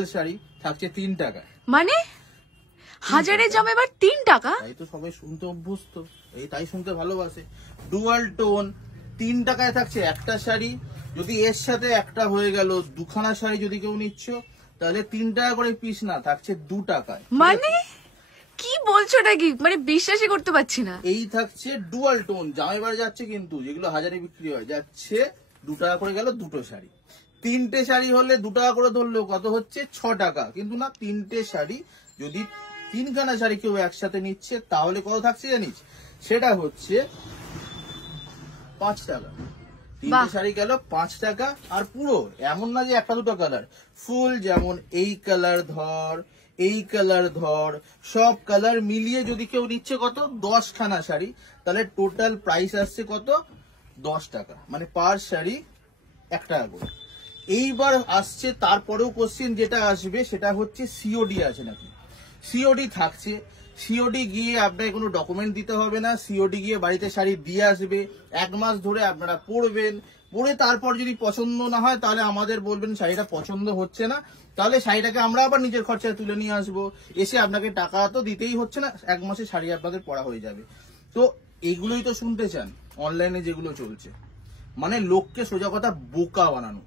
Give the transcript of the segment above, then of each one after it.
Excel sari থাকছে 3 টাকা। মানে হাজারের জামা এবার 3 টাকা? তাই তো সবাই শুনতে অভ্যস্ত, এই তাই শুনতে ভালোবাসে। ডুয়াল টোন 3 টাকায় থাকছে একটা শাড়ি। যদি এর সাথে একটা হয়ে গেল, দুখানা শাড়ি যদি কেউ নিচ্ছ, তাহলে 3 টাকা করে পিস না, থাকছে 2 টাকায়। মানে কি বলছো নাকি? মানে বিশ্বাসই করতে পারছি না। এই থাকছে ডুয়াল টোন জামাই বাড়ি যাচ্ছে, কিন্তু যেগুলো হাজারে বিক্রি হয় যাচ্ছে 2 টাকা করে গেল দুটো শাড়ি। 3টে শাড়ি হলে 2 টাকা করে ধরলেও কত হচ্ছে 6 টাকা, কিন্তু না 3টে শাড়ি যদি 3খানা শাড়ি কেউ একসাথে নিচ্ছে তাহলে কত থাকছে জানিস? সেটা হচ্ছে 5 টাকা। 3টে শাড়ি গেল 5 টাকা। আর পুরো এমন না যে একটা দুটো কালার, ফুল যেমন এই কালার ধর, এই কালার ধর, সব কালার মিলিয়ে যদি কেউ নিচ্ছে কত 10খানা শাড়ি, তাহলে টোটাল প্রাইস আসছে কত 10 টাকা, মানে পার শাড়ি 1 টাকা করে। এইবার আসছে তারপরেও কোশ্চেন যেটা আসবে সেটা হচ্ছে সিওডি আছে নাকি। সিওডি থাকছে। সিওডি গিয়ে আপনাকে কোনো ডকুমেন্ট দিতে হবে না, সিওডি গিয়ে বাড়িতে শাড়ি দিয়ে আসবে। 1 মাস ধরে আপনারা পরবেন, পরে তারপর যদি পছন্দ না হয় তাহলে আমাদের বলবেন শাড়িটা পছন্দ হচ্ছে না, তাহলে শাড়িটাকে আমরা আবার নিজের খরচায় তুলে নিয়ে আসবো। এসে আপনাকে টাকা তো দিতেই হচ্ছে না, 1 মাসে শাড়ি আপনাদের পরা হয়ে যাবে। তো এইগুলোই তো শুনতে চান অনলাইনে যেগুলো চলছে, মানে লোককে সোজা কথা বোকা বানানো।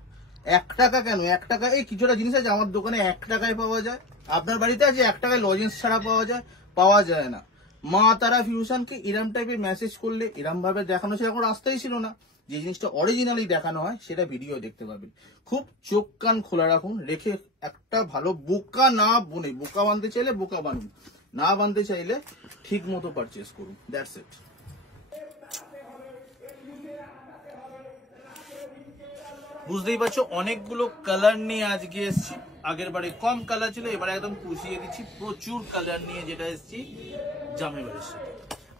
1 টাকা কেন, 1 টাকা এই কিছুটা জিনিস আছে আমার দোকানে 1 টাকায় পাওয়া যায়, আপনার বাড়িতে আছে 1 টাকায় লজেন্স ছাড়া পাওয়া যায়? পাওয়া যায় না। মা তারা ফিউশনকে এরম টাইপের মেসেজ করলে এরম ভাবে দেখানো সেরকম রাস্তাই ছিল না। যে জিনিসটা অরিজিনালি দেখানো হয় সেটা ভিডিও দেখতে পাবেন। খুব চোখ কান খোলা রাখুন, রেখে একটা ভালো বোকা না বনে, বোকা বানতে চাইলে বোকা বানুন, না বানতে চাইলে ঠিক মতো পারচেস করুন। That's it. বুঝতেই পারছো অনেকগুলো কালার নিয়ে আজকে এসেছি। আগের বারে কম কালার ছিল, এবারে একদম পুষিয়ে দিচ্ছি প্রচুর কালার নিয়ে, যেটা এসেছি জামাইবারের সাথে।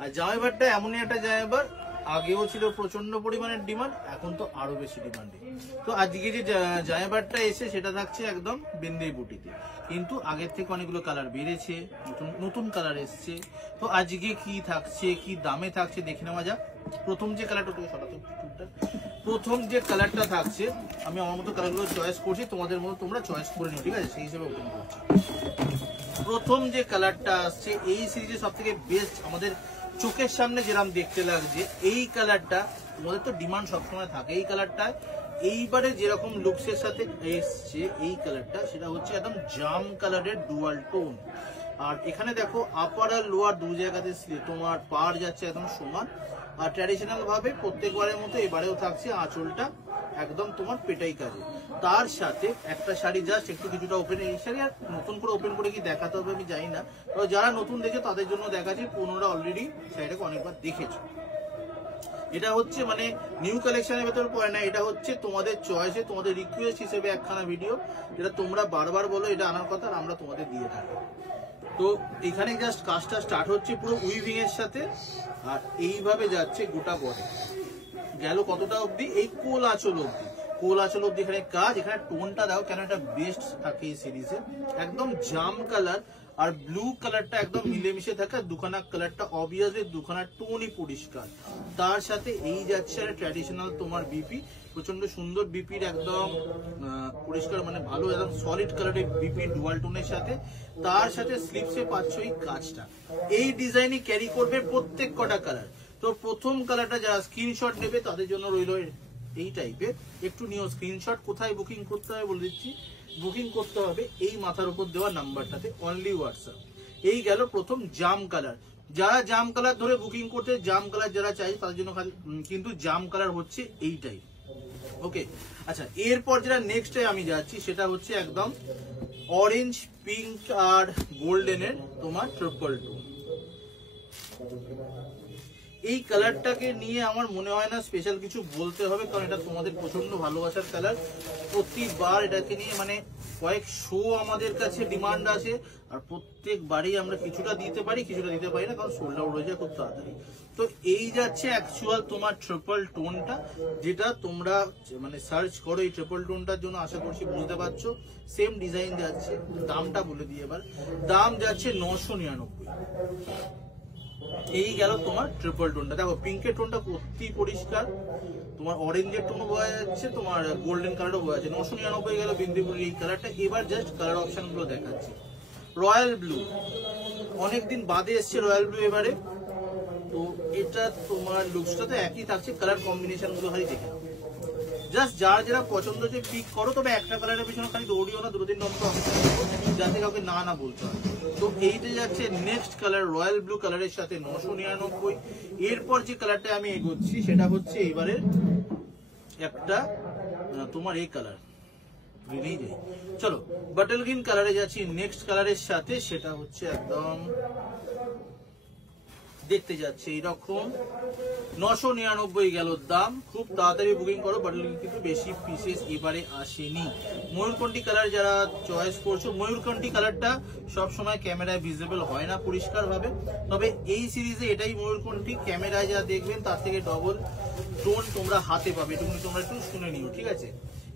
আর জামাইবারটা এমনই একটা জামাইবার, আগেও ছিল প্রচন্ড পরিমাণের ডিমান্ড, এখন তো আরো বেশি ডিমান্ড। তো আজকে যে জামাইবারটা এসে সেটা থাকছে একদম বিন্দি বুটিতে, কিন্তু আগের থেকে অনেকগুলো কালার বেড়েছে, নতুন নতুন কালার এসছে। তো আজকে কি থাকছে, কি দামে থাকছে দেখে নেওয়া যাক। প্রথম যে কালারটা, প্রথম যে কালারটা থাকছে, আমি আমার মতো কালারগুলো চয়েস করছি, তোমাদের মতো তোমরা চয়েস করে নিও, ঠিক আছে? সেই হিসেবে ওপেন করছি। প্রথম যে কালারটা আসছে এই সিরিজে সব থেকে বেস্ট, আমাদের চোখের সামনে যেরকম দেখতে লাগছে এই কালারটা, তোমাদের তো ডিমান্ড সবসময় থাকে এই কালারটা। এইবারে যেরকম লুকসের সাথে এসছে এই কালারটা, সেটা হচ্ছে একদম জাম কালারের ডুয়াল টোন। আর এখানে দেখো আপার আর লোয়ার দু জায়গাতে তোমার পার যাচ্ছে একদম সমান। আর ট্র্যাডিশনাল ভাবে প্রত্যেকবারের মতো এবারেও থাকছে আঁচলটা একদম তোমার পেটাই কাজে। তার সাথে একটা শাড়ি জাস্ট একটু কিছুটা ওপেন, এই শাড়ি আর নতুন করে ওপেন করে কি দেখাতে হবে আমি জানি না, তবে যারা নতুন দেখে তাদের জন্য দেখাচ্ছি, পুরোনোরা অলরেডি শাড়িটাকে অনেকবার দেখেছো। এটা হচ্ছে মানে নিউ কালেকশনের ভেতর পড়ে না, এটা হচ্ছে তোমাদের চয়েসে, তোমাদের রিকোয়েস্ট হিসেবে একখানা ভিডিও, যেটা তোমরা বারবার বলো এটা আনার কথা, আর আমরা তোমাদের দিয়ে থাকি। তো এখানে জাস্ট কাজটা স্টার্ট হচ্ছে পুরো উইভিং এর সাথে, আর এইভাবে যাচ্ছে গোটা বডি গেল কতটা অবধি, এই কোল আঁচল অবধি। কোল আঁচল অবধি এখানে কাজ। এখানে টোনটা দাও কেন, এটা বেস্ট থাকে এই সিরিজে, একদম জাম কালার আর ব্লু কালারটা একদম মিলেমিশে থাকে। দুখানা কালারটা অবভিয়াসলি দুখানা টোনই পরিষ্কার। তার সাথে এই যাচ্ছে ট্র্যাডিশনাল তোমার বিপি, প্রচন্ড সুন্দর বিপির একদম পরিষ্কার, মানে ভালো একদম সলিড কালারের বিপি ডুয়াল টোনের সাথে। তার সাথে স্লিপসে পাচ্ছ এই কাজটা, এই ডিজাইনই ক্যারি করবে প্রত্যেক কটা কালার। তো প্রথম কালারটা যারা স্ক্রিনশট নেবে তাদের জন্য রইল এই টাইপের, একটু নিও স্ক্রিনশট। কোথায় বুকিং করতে হবে বলে দিচ্ছি, বুকিং করতে হবে এই মাথার উপর দেওয়া নাম্বারটাতে, অনলি হোয়াটসঅ্যাপ। এই গেল প্রথম জাম কালার। যারা জাম কালার ধরে বুকিং করতে, জাম কালার যারা চাই তাদের জন্য কিন্তু জাম কালার হচ্ছে এইটাই। ওকে, আচ্ছা এরপর যেটা নেক্সট আমি যাচ্ছি সেটা হচ্ছে একদম অরেঞ্জ, পিঙ্ক আর গোল্ডেনের তোমার ট্রিপল টোন। এই কালারটাকে নিয়ে আমার মনে হয় না স্পেশাল কিছু বলতে হবে, কারণ এটা তোমাদের প্রচন্ড ভালোবাসার কালার। প্রতিবার এটাকে নিয়ে মানে কয়েক শো আমাদের কাছে ডিমান্ড আছে, আর প্রত্যেকবারই আমরা কিছুটা দিতে পারি কিছুটা দিতে পারি না, কারণ সোল্ড আউট হয়ে যায় খুব তাড়াতাড়ি। তো এই যাচ্ছে অ্যাকচুয়াল তোমার ট্রিপল টোনটা, যেটা তোমরা মানে সার্চ করো এই ট্রিপল টোনটার জন্য, আশা করছি বুঝতে পারছো। সেম ডিজাইন যাচ্ছে, দামটা বলে দিই এবার। দাম যাচ্ছে 999। এই গেল তোমার ট্রিপল টোনটা। দেখো পিঙ্কের টোনটা অতি পরিষ্কার, তোমার অরেঞ্জের টোনও বোঝা যাচ্ছে, তোমার গোল্ডেন কালারও বোঝা যাচ্ছে। 999 গেল বিন্দিপুরের এই কালারটা। এবার জাস্ট কালার অপশন গুলো দেখাচ্ছি। রয়্যাল ব্লু, অনেকদিন বাদে এসছে রয়্যাল ব্লু এবারে। তো এটা তোমার লুকসটা তো একই থাকছে, কালার কম্বিনেশন গুলো খালি দেখে নাও। জাস্ট যার যারা পছন্দ হচ্ছে পিক করো, তবে একটা কালারের পিছনে খালি দৌড়িও না, 2-3 নম্বর যাতে কাউকে না না বলতে হয়। তো এইটা যাচ্ছে নেক্সট কালার রয়্যাল ব্লু কালারের সাথে 999। এরপর যে কালারটা আমি এগোচ্ছি সেটা হচ্ছে এবারে একটা তোমার এই কালার গ্রিনেই যাই, চলো বাটল গ্রিন কালারে যাচ্ছি নেক্সট কালারের সাথে। সেটা হচ্ছে একদম দেখতে যাচ্ছে এইরকম। 999 গেল দাম। খুব তাড়াতাড়ি বুকিং করো, বাটল গ্রিন কিন্তু বেশি পিসেস এবারে আসেনি। ময়ূরকণ্ঠী কালার যারা চয়েস করছো, ময়ূরকণ্ঠী কালারটা সব সময় ক্যামেরায় ভিজিবল হয় না পরিষ্কার ভাবে, তবে এই সিরিজে এটাই ময়ূরকণ্ঠী। ক্যামেরায় যা দেখবেন তার থেকে ডবল টোন তোমরা হাতে পাবে, এটুকু তোমরা একটু শুনে নিও, ঠিক আছে?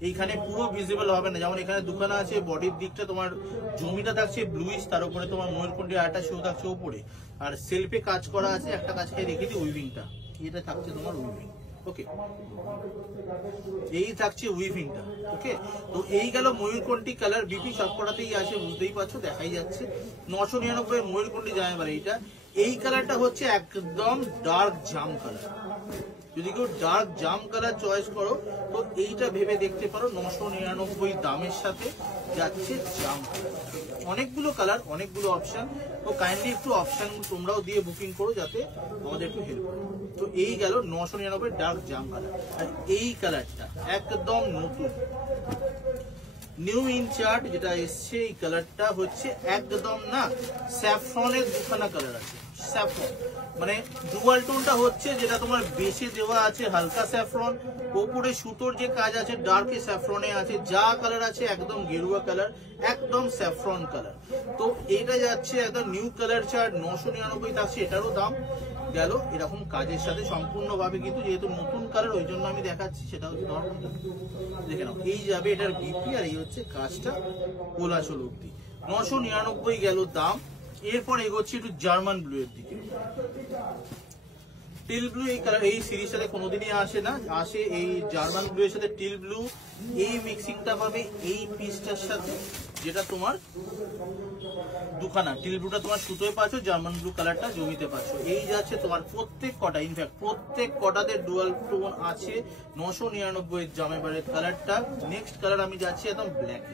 এইখানে পুরো ভিজিবল হবে না, যেমন এখানে দোকানে আছে বডির দিকটা তোমার জমিটা থাকছে ব্লুইশ, তার উপরে তোমার ময়ূরকণ্ঠী আরেকটা শো থাকছে উপরে, আর সেলফে কাজ করা আছে। একটা কাজকে রেখে দিই উইভিংটা, এটা থাকছে তোমার উইভিং। ওকে, এই থাকছে উইভিংটা। ওকে, তো এই গেল ময়ূরকণ্ঠী কালার। বিপি সবকটাতেই আছে, বুঝতেই পারছো, দেখাই যাচ্ছে। 999 ময়ূরকণ্ঠী জামাইবাড়ি এইটা। এই কালারটা হচ্ছে একদম ডার্ক জাম কালার। যদি কেউ ডার্ক জাম কালার চয়েস করো তো এইটা ভেবে দেখতে পারো। 999 দামের সাথে যাচ্ছে জাম কালার। অনেকগুলো কালার, অনেকগুলো অপশন, তো কাইন্ডলি একটু অপশন তোমরাও দিয়ে বুকিং করো যাতে আমাদের একটু হেল্প হয়। তো এই গেল 999 ডার্ক জাম কালার। আর এই কালারটা একদম নতুন নিউ ইনচার্ট যেটা এসছে, এই কালারটা হচ্ছে একদম না স্যাফরনের দুখানা কালার আছে। স্যাফরন মানে ডুয়াল টোনটা হচ্ছে যেটা তোমার বেশে দেওয়া আছে হালকা স্যাফরন, ওপরে সুতোর যে কাজ আছে ডার্কে স্যাফরনে আছে, যা কালার আছে একদম গেরুয়া কালার, একদম স্যাফরন কালার। তো এটা যাচ্ছে একদম নিউ কালার চার্ট। 999 থাকছে, এটারও দাম গেল এরকম কাজের সাথে সম্পূর্ণভাবে, কিন্তু যেহেতু নতুন কালার ওই জন্য আমি দেখাচ্ছি। সেটা হচ্ছে নর্মাল, দেখে নাও এই যাবে এটার বিপি, আর এই হচ্ছে কাজটা কোলাচল অব্দি। 999 গেল দাম। এরপর এগোচ্ছি একটু জার্মান ব্লু এর দিকে। টিল ব্লু এই কালার এই সিরিজটাতে কোনোদিনই আসে না, আসে এই জার্মান ব্লু এর সাথে টিল ব্লু। এই মিক্সিংটা পাবে এই পিসটার সাথে, যেটা তোমার দুখানা টিল ব্লুটা তোমার সুতোয় পাচ্ছ, জার্মান ব্লু কালারটা জমিতে পাচ্ছ। এই যাচ্ছে তোমার প্রত্যেক কটা, ইনফ্যাক্ট প্রত্যেক কটাতে ডুয়াল টোন আছে। 999 জামাইবাড়ির কালারটা। নেক্সট কালার আমি যাচ্ছি একদম ব্ল্যাক।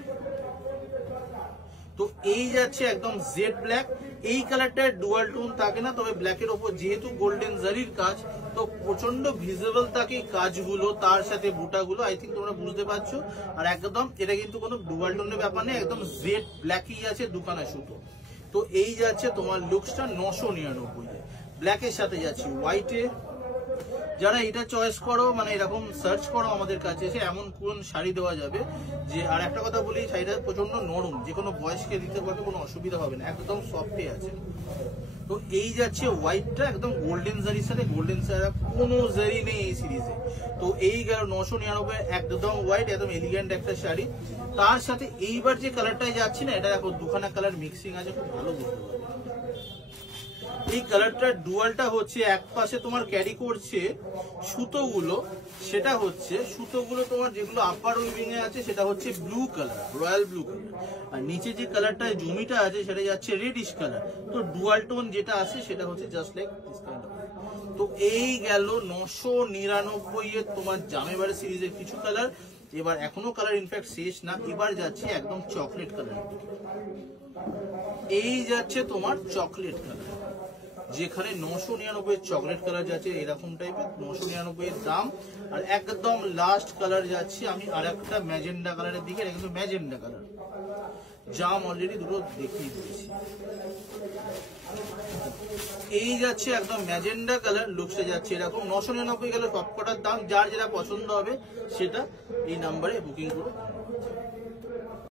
তো এই যাচ্ছে একদম জেড ব্ল্যাক। এই কালারটা ডুয়াল টোন থাকে না, তবে ব্ল্যাকের ওপর যেহেতু গোল্ডেন জারির কাজ, তো প্রচন্ড ভিজিবল থাকে কাজগুলো, তার সাথে বুটাগুলো। আই থিঙ্ক তোমরা বুঝতে পারছো। আর একদম এটা কিন্তু কোনো ডুয়াল টোনের ব্যাপার নেই, একদম জেড ব্ল্যাকই আছে, দুখানা সুতো। তো এই যাচ্ছে তোমার লুকসটা 999। ব্ল্যাকের সাথে যাচ্ছি হোয়াইটে। যারা এটা চয়েস করো, মানে এরকম সার্চ করো আমাদের কাছে এসে, এমন কোন শাড়ি দেওয়া যাবে যে। আর একটা কথা বলি, শাড়িটা প্রচন্ড নরম, যে কোনো বয়সকে দিতে পারবে, কোনো অসুবিধা হবে না, একদম সফটে আছে। তো এই যাচ্ছে হোয়াইটটা, একদম গোল্ডেন জারির সাথে। গোল্ডেন ছাড়া কোনো জারি নেই এই সিরিজে। তো এই গেল 999 একদম হোয়াইট, একদম এলিগেন্ট একটা শাড়ি। তার সাথে এইবার যে কালারটাই যাচ্ছি না, এটা দেখো দুখানা কালার মিক্সিং আছে, খুব ভালো বুঝতে পারবে। এই কালারটার ডুয়ালটা হচ্ছে এক পাশে তোমার ক্যারি করছে সুতোগুলো, সেটা হচ্ছে সুতোগুলো তোমার যেগুলো আপার উইভিং এ আছে সেটা হচ্ছে blue colour, royal blue colour. আর নিচে যে কালারটা জমিটা আছে সেটা যাচ্ছে রেডিশ কালার। তো ডুয়াল টোন যেটা আছে সেটা হচ্ছে just like this kind of. তো এই গেল 999 এর তোমার জামাইবাড়ি সিরিজের কিছু কালার। এবার এখনো কালার ইনফ্যাক্ট শেষ না, এবার যাচ্ছে একদম চকলেট কালার। এই যাচ্ছে তোমার চকলেট কালার, যেখানে 999 চকলেট কালার যাচ্ছে এরকম টাইপের, 999 এর দাম। আর একদম লাস্ট কালার যাচ্ছে আমি আর একটা ম্যাজেন্ডা কালারের দিকে। এটা কিন্তু ম্যাজেন্ডা কালার, জাম অলরেডি দুটো দেখিয়ে দিয়েছি। এই যাচ্ছে একদম ম্যাজেন্ডা কালার, লুকসে যাচ্ছে এরকম। 999 গেলে সবকটার দাম, যার যেটা পছন্দ হবে সেটা এই নাম্বারে বুকিং করো।